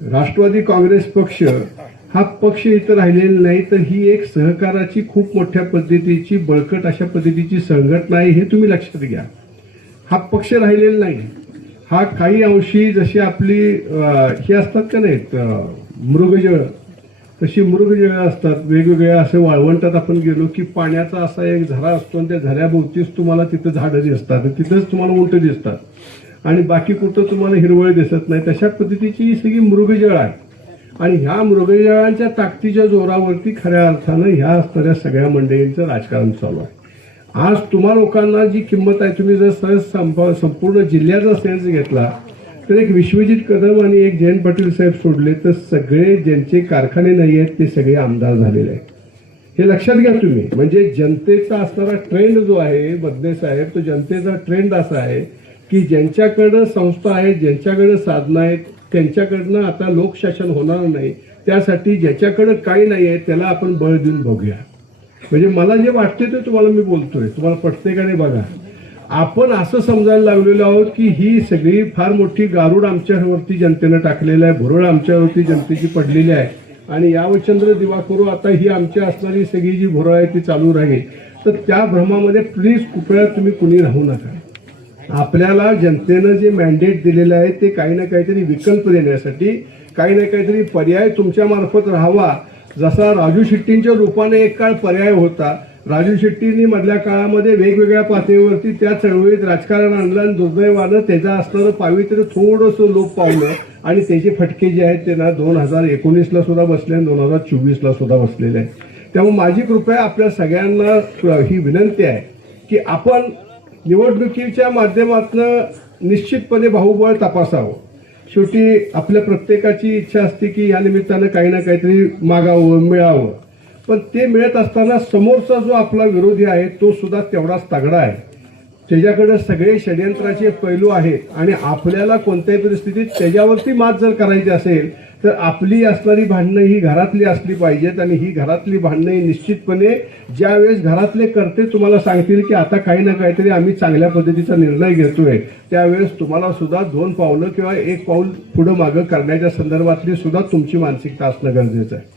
राष्ट्रवादी काँग्रेस पक्ष हा पक्ष इथं राहिलेला नाही तर ही एक सहकाराची खूप मोठ्या पद्धतीची बळकट अशा पद्धतीची संघटना आहे हे तुम्ही लक्षात घ्या. हा पक्ष राहिलेला नाही. हा काही अंशी जशी आपली हे असतात का नाहीत मृगजळ तशी मृगजळ असतात वेगवेगळ्या असं वाळवंटात आपण गेलो की पाण्याचा असा एक झरा असतो आणि त्या झऱ्याभोवतीच तुम्हाला तिथं झाडं दिसतात तिथंच तुम्हाला उंट दिसतात. आणि बाकी कुठं तुम्हाला हिरवळ दिसत नाही. तशा पद्धतीची ही सगळी मृगजळ आहे. आणि ह्या मृगजळांच्या ताकदीच्या जोरावरती खऱ्या अर्थानं ह्या असणाऱ्या सगळ्या मंडळींचं राजकारण चालू आहे. आज तुम्हा लोकांना जी किंमत आहे तुम्ही जर सहज संप- संपूर्ण जिल्ह्याचा सेन्स घेतला तर एक विश्वजित कदम आणि एक जयंत पाटील साहेब सोडले तर सगळे ज्यांचे कारखाने नाही आहेत ते सगळे आमदार झालेले आहेत. हे लक्षात घ्या तुम्ही. म्हणजे जनतेचा असणारा ट्रेंड जो आहे बदले साहेब तो जनतेचा ट्रेंड असा आहे की ज्यांच्याकडं संस्था आहेत ज्यांच्याकडं साधनं आहेत त्यांच्याकडनं आता लोकशासन होणार नाही त्यासाठी ज्याच्याकडं काही नाही आहे त्याला आपण बळ देऊन बघूया. म्हणजे मला जे वाटते ते तुम्हाला मी बोलतोय. तुम्हाला पटते का नाही बघा. आपण असं समजायला लागलेलो आहोत की ही सगळी फार मोठी गारुड आमच्यावरती जनतेनं टाकलेलं आहे भुरळ आमच्यावरती जनतेची पडलेली आहे. आणि यावचंद्र दिवाकरू आता ही आमची असणारी सगळी जी भुरळ आहे ती चालू राहील. तर त्या भ्रमामध्ये प्लीज कृपया तुम्ही कुणी राहू नका. आपल्याला जनतेनं जे मॅन्डेट दिलेलं आहे ते काही ना काहीतरी विकल्प देण्यासाठी काही ना काहीतरी पर्याय तुमच्या मार्फत राहावा. जसा राजू शेट्टींच्या रूपाने एक काळ पर्याय होता राजू शेट्टींनी मधल्या काळामध्ये वेगवेगळ्या पातळीवरती त्या चळवळीत राजकारण आणलं आणि दुर्दैवानं त्याचं असणारं पावित्र्य थोडंसं लोप पावलं आणि त्याचे फटके जे आहेत ते ना दोन हजार एकोणीसला सुद्धा बसले आणि दोन हजार चोवीसला सुद्धा बसलेले आहेत. त्यामुळे माझी कृपया आपल्या सगळ्यांना ही विनंती आहे की आपण निवडणुकीच्या माध्यमातून निश्चितपणे बाहुबळ तपासावं. शेवटी आपल्या प्रत्येकाची इच्छा असते की या निमित्तानं काही ना काहीतरी मागावं मिळावं. पण ते मिळत असताना समोरचा जो आपला विरोधी आहे तो सुद्धा तेवढाच तगडा आहे. त्याच्याकडे सगळे षडयंत्राचे पैलू आहेत आणि आपल्याला कोणत्याही परिस्थितीत त्याच्यावरती मात जर करायची असेल तर आपली असणारी भांडणं ही घरातली असली पाहिजेत आणि ही घरातली भांडणं ही निश्चितपणे ज्यावेळेस घरातले करते तुम्हाला सांगतील की आता काही ना काहीतरी आम्ही चांगल्या पद्धतीचा निर्णय घेतोय. त्यावेळेस तुम्हाला सुद्धा दोन पावलं किंवा एक पाऊल पुढं मागं करण्याच्या संदर्भातली सुद्धा तुमची मानसिकता असणं गरजेचं आहे.